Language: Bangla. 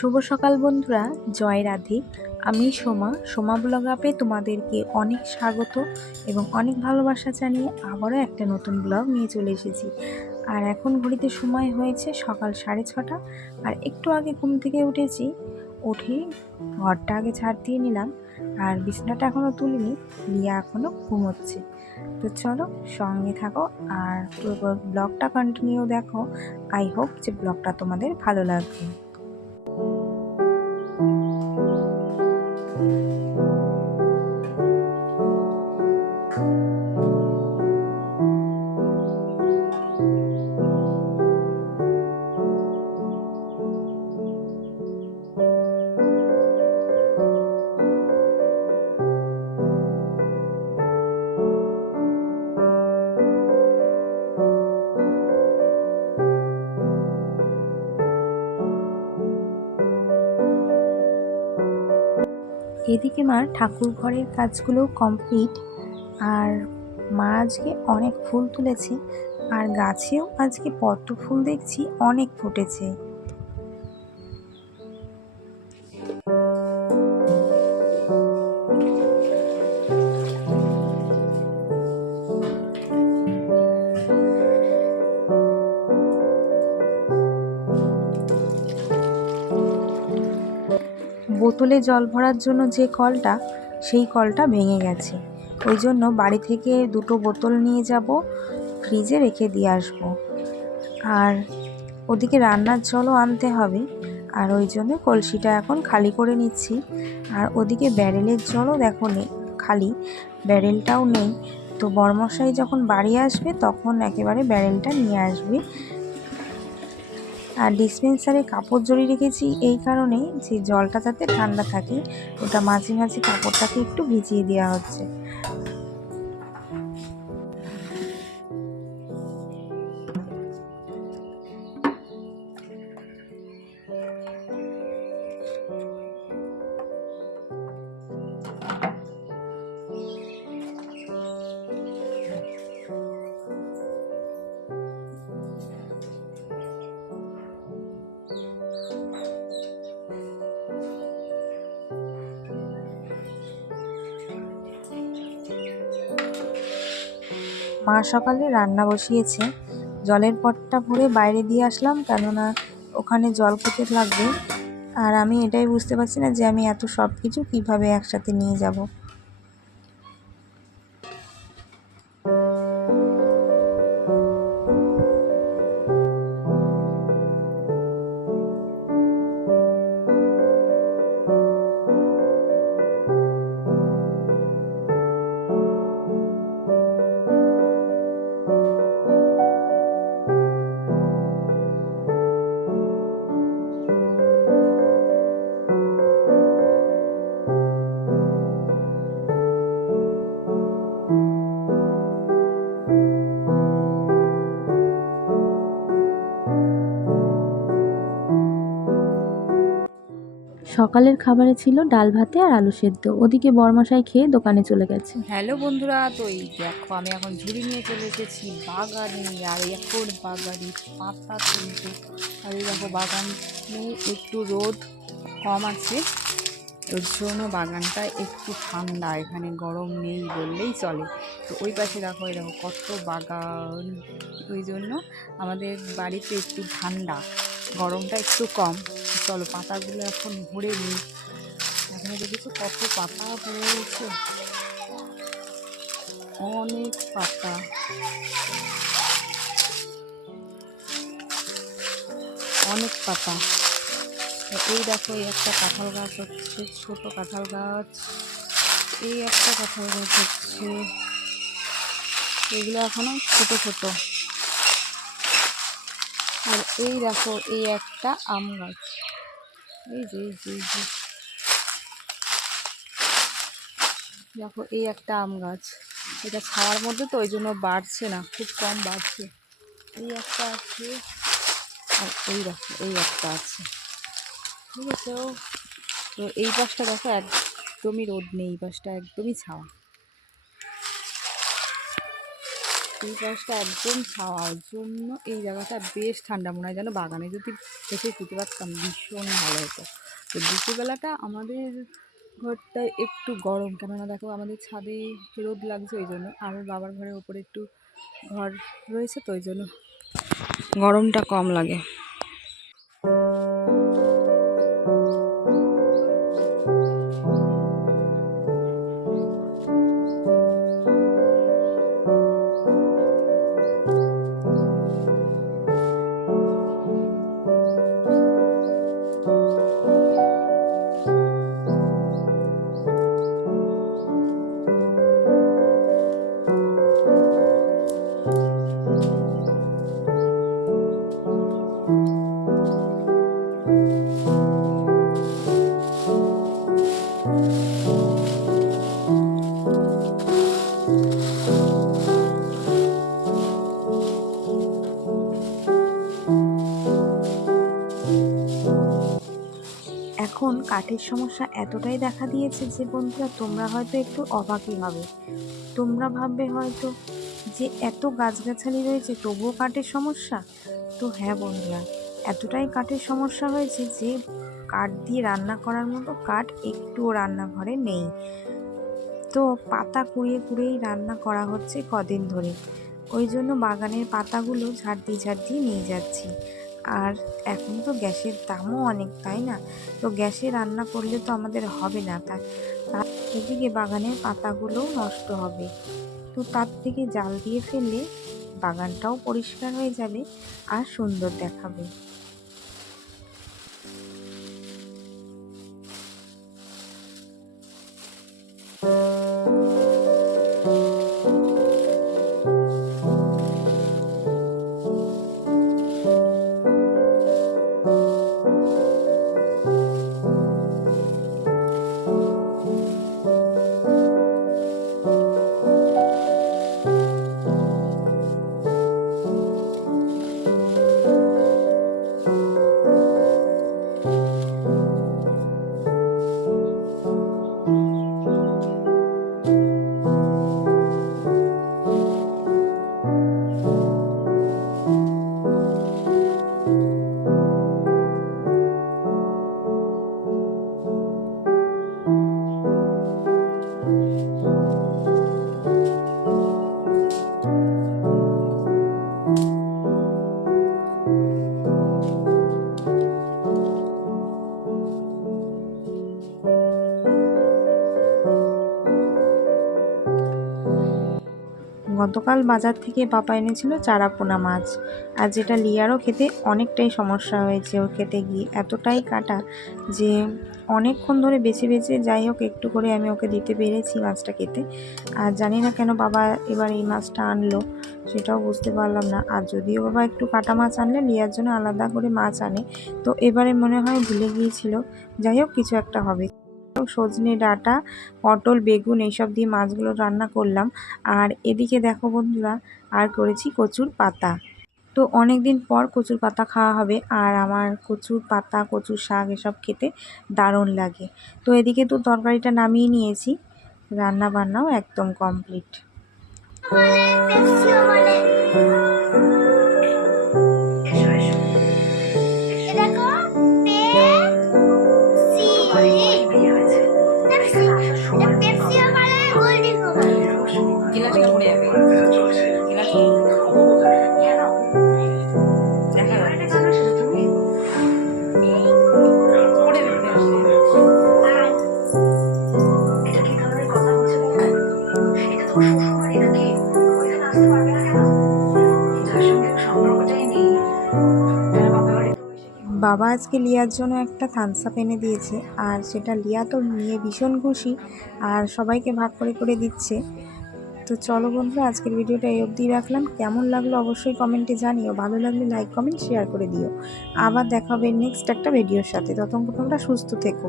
শুভ সকাল বন্ধুরা, জয় রাধে। আমি সোমা সোমা ব্লগ আপে তোমাদেরকে অনেক স্বাগত এবং অনেক ভালোবাসা জানিয়ে আবারও একটা নতুন ব্লগ নিয়ে চলে এসেছি। আর এখন ঘড়িতে সময় হয়েছে সকাল সাড়ে ছটা, আর একটু আগে ঘুম থেকে উঠেছি, উঠে ঘরটা আগে ছাড় দিয়ে নিলাম, আর বিছানাটা এখনও তুলিনি লিয়া এখনও ঘুমোচ্ছে। তো চলো সঙ্গে থাকো আর ব্লগটা কন্টিনিউ দেখো। আই হোপ যে ব্লগটা তোমাদের ভালো লাগবে। এদিকে মার ঠাকুর ঘরের কাজগুলো কমপ্লিট আর মা আজকে অনেক ফুল তুলেছে, আর গাছেও আজকে পদ্ম ফুল দেখছি অনেক ফুটেছে। বোতলে জল ভরার জন্য যে কলটা, সেই কলটা ভেঙে গেছে। ওই জন্য বাড়ি থেকে দুটো বোতল নিয়ে যাব, ফ্রিজে রেখে দিয়ে আসব। আর ওদিকে রান্নার জলও আনতে হবে। আর ওই জন্য কলসিটা এখন খালি করে নিচ্ছি। আর ওদিকে ব্যারেলের জলও দেখো নেই, খালি। ব্যারেলটাও নেই। তো বরমশাই যখন বাড়ি আসবে, তখন একেবারে ব্যারেলটা নিয়ে আসবে। আর ডিসপেন্সারে কাপড় জড়িয়ে রেখেছি এই কারণে যে জলটা যাতে ঠান্ডা থাকে, ওটা মাঝে মাঝে কাপড়টাকে একটু ভিজিয়ে দেওয়া হচ্ছে। মা সকালে রান্না বসিয়েছে। জলের পটটা ভরে বাইরে দিয়ে আসলাম, কেননা ওখানে জল খেতে লাগবে। আর আমি এটাই বুঝতে পারছি না যে আমি এত সব কিছু কীভাবে একসাথে নিয়ে যাব। সকালের খাবারে ছিল ডাল ভাতে আর আলু সেদ্ধ। ওদিকে বরমশাই খেয়ে দোকানে চলে গেছে। হ্যালো বন্ধুরা, তো এই দেখো আমি এখন ঝুড়ি নিয়ে চলে এসেছি বাগানে। আর এখন বাগানে পাতা তুলতে। আর এই দেখো বাগানে একটু রোদ কম আছে। ওর জন্য বাগানটা একটু ঠান্ডা, এখানে গরম নেই বললেই চলে। তো ওই পাশে দেখো, এই দেখো কত বাগান। ওই জন্য আমাদের বাড়িতে একটু ঠান্ডা। গরমটা একটু কম। চলো, পাতাগুলো এখন ভরে নিই। এখানে দেখেছ কত পাতা হয়েছে অনেক পাতা। অনেক পাতা। এই দেখো, এই একটা কাঁঠাল গাছ হচ্ছে, ছোট কাঁঠাল গাছ। এই একটা কাঁঠাল গাছ হচ্ছে। এগুলো এখনও ছোট ছোট। আর এই দেখো, এই একটা আম গাছ। এই যে দেখো, এই একটা আম গাছ। এটা ছাওয়ার মধ্যে তো, ওই জন্য বাড়ছে না, খুব কম বাড়ছে। এই একটা আছে, আর এই দেখো, এই একটা আছে। ঠিক আছে, তো এই পাশটা দেখো, একদমই রোদ নেই, এই পাশটা একদমই ছাওয়া। এই পাশটা একদম ছাওয়ার জন্য এই জায়গাটা বেশ ঠান্ডা। মনে হয় যেন বাগানে যদি এসে খেতে পারতাম, ভীষণ ভালো হতো। তো দুপুরবেলাটা আমাদের ঘরটায় একটু গরম, কেননা দেখো আমাদের ছাদে রোদ লাগছে ওই জন্য। আর বাবার ঘরের ওপরে একটু ঘর রয়েছে, তো ওই জন্য গরমটা কম লাগে। এখন কাঠের সমস্যা এতটাই দেখা দিয়েছে যে বন্ধুরা, তোমরা হয়তো একটু অবাকই হবে। তোমরা ভাববে হয়তো যে এত গাছগাছালি রয়েছে, তবুও কাঠের সমস্যা? তো হ্যাঁ বন্ধুরা, এতটাই কাঠের সমস্যা হয়েছে যে কাঠ দিয়ে রান্না করার মতো কাঠ একটুও রান্নাঘরে নেই। তো পাতা কুড়িয়ে কুড়িয়েই রান্না করা হচ্ছে কদিন ধরে। ওই জন্য বাগানের পাতাগুলো ঝাড় দিয়ে ঝাড় দিয়ে নিয়ে যাচ্ছি। আর এখন তো গ্যাসের দামও অনেক, তাই না? তো গ্যাসে রান্না করলে তো আমাদের হবে না। তার এদিকে বাগানের পাতাগুলোও নষ্ট হবে। তো তার থেকে জাল দিয়ে ফেললে বাগানটাও পরিষ্কার হয়ে যাবে আর সুন্দর দেখাবে। গতকাল বাজার থেকে বাবা এনেছিল চারাপোনা মাছ। আর যেটা লিয়ারও খেতে অনেকটাই সমস্যা হয়েছে ওর খেতে গিয়ে। এতটাই কাটা যে অনেকক্ষণ ধরে বেছে বেছে যাই হোক, একটু করে আমি ওকে দিতে পেরেছি মাছটা খেতে। আর জানি না কেন বাবা এবার এই মাছটা আনলো, সেটাও বুঝতে পারলাম না। আর যদিও বাবা একটু কাটা মাছ আনলে, লিয়ার জন্য আলাদা করে মাছ আনে। তো এবারে মনে হয় ভুলে গিয়েছিল। যাই হোক, কিছু একটা হবে। সজনে ডাঁটা, পটল, বেগুন এইসব দিয়ে মাছগুলো রান্না করলাম। আর এদিকে দেখো বন্ধুরা, আর করেছি কচুর পাতা। তো অনেক দিন পর কচুর পাতা খাওয়া হবে আর আমার কচুর পাতা, কচুর শাক এসব খেতে দারুণ লাগে। তো এদিকে তো তরকারিটা নামিয়ে নিয়েছি রান্না বান্নাও একদম কমপ্লিট বাবা আজকে লিয়ার জন্য একটা থামস আপ এনে দিয়েছে, আর সেটা লিয়া তো নিয়ে ভীষণ খুশি, আর সবাইকে ভাগ করে করে দিচ্ছে। তো চলো বন্ধুরা, আজকের ভিডিওটা এই অবধি রাখলাম। কেমন লাগল অবশ্যই কমেন্টে জানিও। ভালো লাগলে লাইক কমেন্ট শেয়ার করে দিও। আবার দেখা হবে নেক্সট একটা ভিডিওর সাথে। ততক্ষণ তোমরা সুস্থ থেকো।